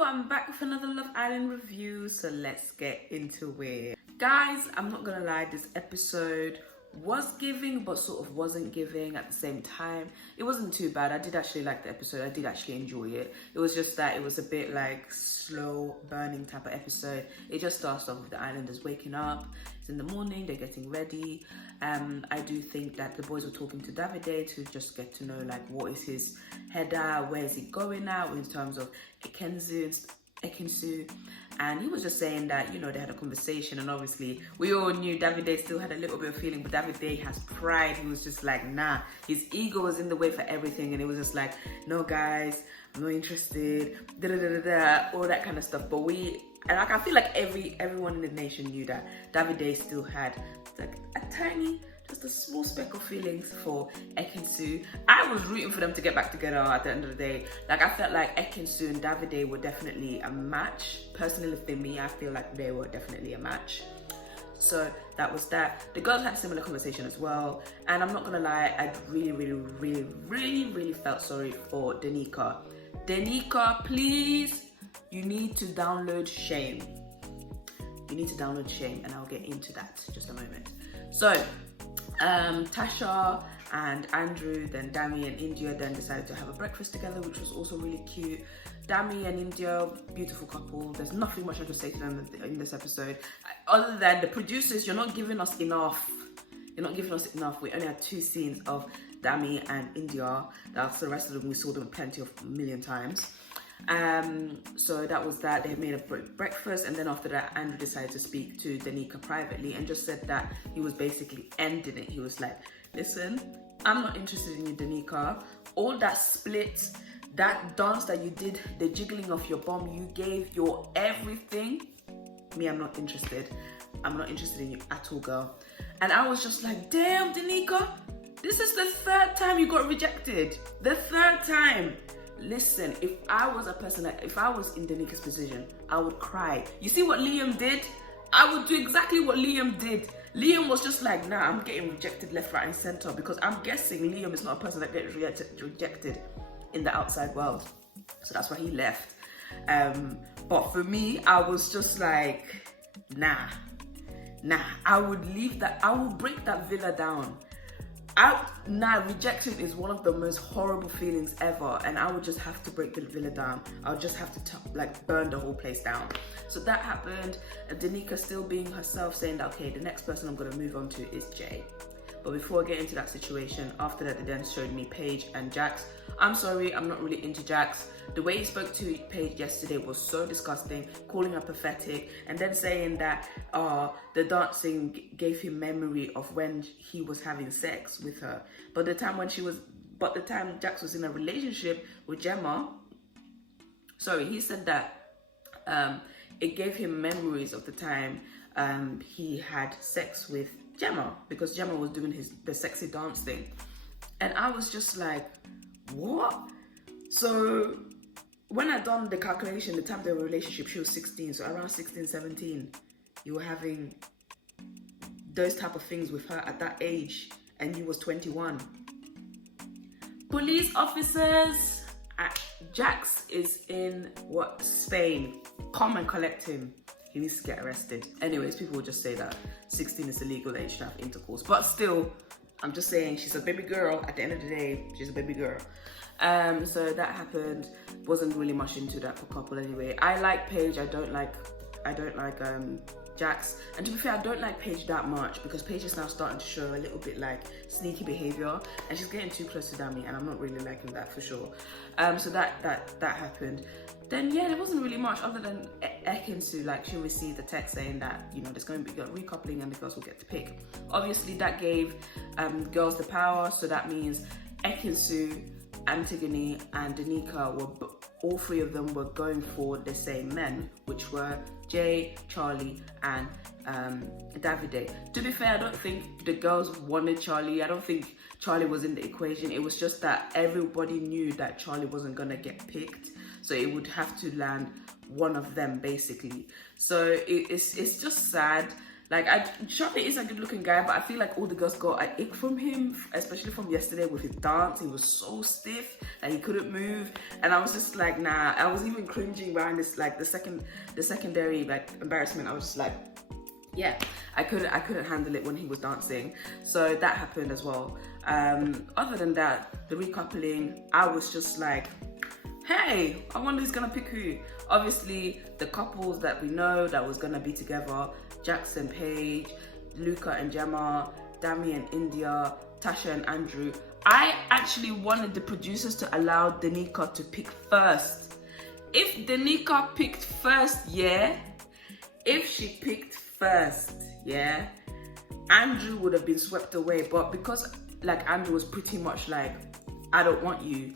people, I'm back with another Love Island review, so let's get into it. Guys, I'm not gonna lie, this episode was giving but sort of wasn't giving at the same time. It wasn't too bad. I did actually like the episode. I did actually enjoy it. It was just that it was a bit like slow burning type of episode. It just starts off with the islanders waking up. It's in the morning, they're getting ready. I do think that the boys were talking to Davide to just get to know like what is his head at, where is he going at in terms of Ekin, and he was just saying that, you know, they had a conversation, and obviously we all knew Davide still had a little bit of feeling, but Davide has pride. He was just like, nah, his ego was in the way for everything, and it was just like, no guys, I'm not interested, all that kind of stuff. But I feel like everyone in the nation knew that Davide still had like just a small speck of feelings for Ekin. I was rooting for them to get back together at the end of the day. Like, I felt like Ekin and Davide were definitely a match. Personally, for me, I feel like they were definitely a match. So that was that. The girls had a similar conversation as well. And I'm not gonna lie, I really felt sorry for Danica. Danica, please, you need to download Shame. You need to download Shame, and I'll get into that in just a moment. So, Tasha and Andrew, then Dami and India then decided to have a breakfast together, which was also really cute. Dami and India, beautiful couple. There's nothing much I could say to them in this episode, other than the producers, you're not giving us enough. You're not giving us enough. We only had 2 scenes of Dami and India. That's the rest of them. We saw them plenty of a million times. So that was that. They made a breakfast, and then after that Andrew decided to speak to Danica privately and just said that he was basically ending it. He was like, listen, I'm not interested in you, Danica. All that split, that dance that you did, the jiggling of your bum, you gave your everything. Me, I'm not interested. I'm not interested in you at all, girl. And I was just like, damn, Danica, this is the 3rd time you got rejected. The 3rd time. Listen, if I was a person, if I was in Danica's position, I would cry. You see what Liam did? I would do exactly what Liam did. Liam was just like, nah, I'm getting rejected left, right, and center, because I'm guessing Liam is not a person that gets rejected in the outside world. So that's why he left. But for me, I was just like, nah, I would leave that, I would break that villa down. Rejection is one of the most horrible feelings ever, and I would just have to break the villa down. I would just have to burn the whole place down. So that happened, and Danica still being herself, saying that, okay, the next person I'm going to move on to is Jay. But before I get into that situation, after that, they then showed me Paige and Jax. I'm sorry, I'm not really into Jax. The way he spoke to Paige yesterday was so disgusting, calling her pathetic, and then saying that the dancing gave him memory of when he was having sex with her. But the time Jax was in a relationship with Gemma, he said that it gave him memories of the time he had sex with Gemma, because Gemma was doing the sexy dance thing. And I was just like, what? So when I done the calculation, the time they were in a relationship, she was 16, so around 16, 17, you were having those type of things with her at that age, and you was 21. Police officers, Jax is in Spain. Come and collect him. He needs to get arrested. Anyways, people will just say that 16 is the legal age to have intercourse. But still, I'm just saying, she's a baby girl. At the end of the day, she's a baby girl. So that happened. Wasn't really much into that couple anyway. I like Paige. I don't like Jax. And to be fair, I don't like Paige that much, because Paige is now starting to show a little bit like sneaky behavior, and she's getting too close to Dami, and I'm not really liking that for sure. So that happened. Then yeah, there wasn't really much other than Ekin, she received a text saying that, you know, there's going to be a recoupling and the girls will get to pick. Obviously that gave girls the power, so that means Ekin, Antigoni and Danica all 3 of them were going for the same men, which were Jay, Charlie and Davide. To be fair, I don't think the girls wanted Charlie. I don't think Charlie was in the equation. It was just that everybody knew that Charlie wasn't gonna get picked, so it would have to land one of them basically. So it's just sad Like, Charlie is a good looking guy, but I feel like all the girls got an ick from him, especially from yesterday with his dance. He was so stiff that he couldn't move. And I was just like, nah. I was even cringing behind this, like the secondary like embarrassment. I was just like, yeah, I couldn't handle it when he was dancing. So that happened as well. Other than that, the recoupling, I was just like, hey, I wonder who's gonna pick who. Obviously, the couples that we know that was gonna be together, Jackson, Paige, Luca and Gemma, Dami and India, Tasha and Andrew. I actually wanted the producers to allow Danica to pick first. If Danica picked first, yeah, if she picked first, yeah, Andrew would have been swept away. But because like Andrew was pretty much like, I don't want you,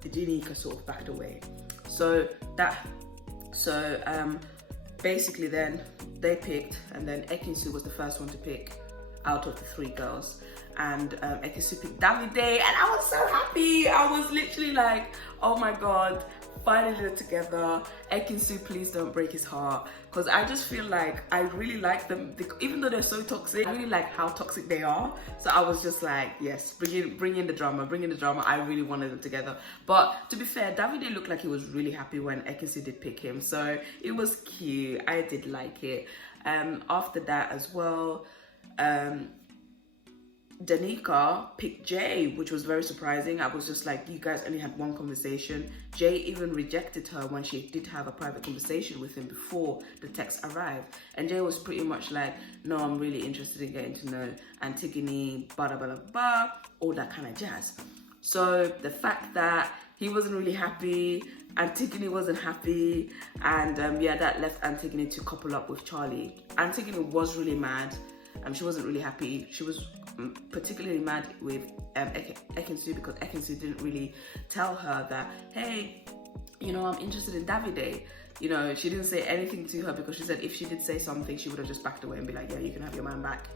the Danica sort of backed away. So basically then they picked, and then Ekin was the first one to pick out of the 3 girls, and Ekin picked Davide, and I was so happy. I was literally like, oh my god, finally they're together. Ekin, please don't break his heart, because I just feel like I really like them, even though they're so toxic. I really like how toxic they are. So I was just like, yes, bring in the drama, I really wanted them together. But to be fair, Davide looked like he was really happy when Ekin did pick him, so it was cute. I did like it. After that as well, Danica picked Jay, which was very surprising. I was just like, you guys only had one conversation. Jay even rejected her when she did have a private conversation with him before the text arrived. And Jay was pretty much like, no, I'm really interested in getting to know Antigoni, blah, blah, blah, blah, all that kind of jazz. So the fact that he wasn't really happy, Antigoni wasn't happy, and yeah, that left Antigoni to couple up with Charlie. Antigoni was really mad. She wasn't really happy. She was particularly mad with Ekin because Ekin didn't really tell her that, hey, you know, I'm interested in Davide. You know, she didn't say anything to her because she said if she did say something, she would have just backed away and be like, yeah, you can have your man back.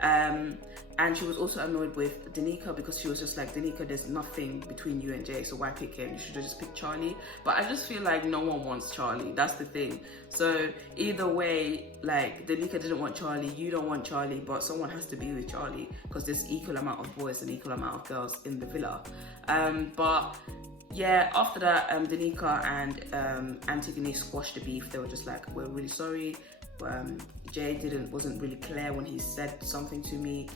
And she was also annoyed with Danica because she was just like, Danica, there's nothing between you and Jay, so why pick him? You should have just picked Charlie. But I just feel like no one wants Charlie. That's the thing. So either way, like, Danica didn't want Charlie, you don't want Charlie, but someone has to be with Charlie because there's equal amount of boys and equal amount of girls in the villa. But yeah, after that, Danica and Antigoni squashed the beef. They were just like, we're really sorry. Jay wasn't really clear when he said something to me.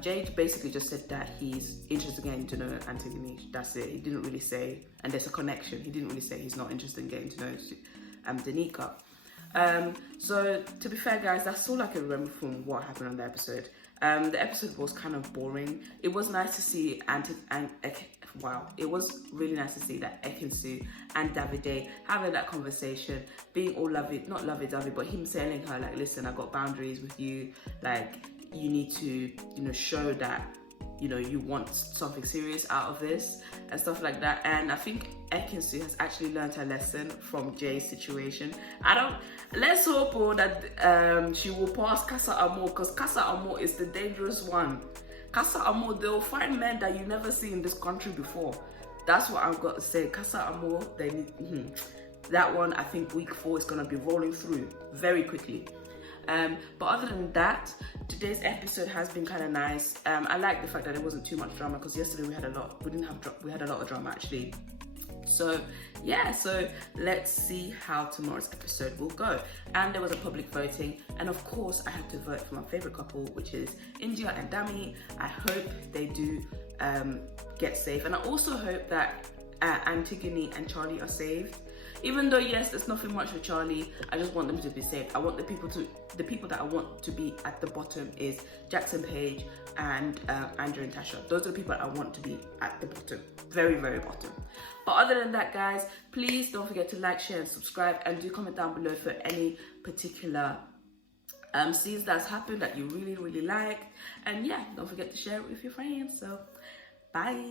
Jay basically just said that he's interested in getting to know Antigoni. That's it. He didn't really say, and there's a connection. He didn't really say he's not interested in getting to know Danica. So to be fair, guys, that's all I can remember from what happened on the episode. The episode was kind of boring. It was nice to see it was really nice to see that Ekin and Davide having that conversation, being all not lovey-dovey, but him telling her like, listen, I got boundaries with you, like, you need to, you know, show that, you know, you want something serious out of this and stuff like that. And I think Ekin has actually learned her lesson from Jay's situation. Let's hope that she will pass Casa Amor, because Casa Amor is the dangerous one. Casa Amor, they'll find men that you never see in this country before. That's what I've got to say. Casa Amor, they need, that one, I think week 4 is going to be rolling through very quickly. But other than that, today's episode has been kind of nice. I like the fact that there wasn't too much drama, because yesterday we had a lot of drama actually. So yeah, so let's see how tomorrow's episode will go. And there was a public voting, and of course I had to vote for my favorite couple, which is India and Dami. I hope they do get safe, and I also hope that Antigoni and Charlie are saved. Even though, yes, there's nothing much with Charlie, I just want them to be safe. I want the people that I want to be at the bottom is Jackson, Paige, and Andrew and Tasha. Those are the people I want to be at the bottom, very, very bottom. But other than that, guys, please don't forget to like, share, and subscribe, and do comment down below for any particular scenes that's happened that you really, really liked. And yeah, don't forget to share it with your friends. So, bye.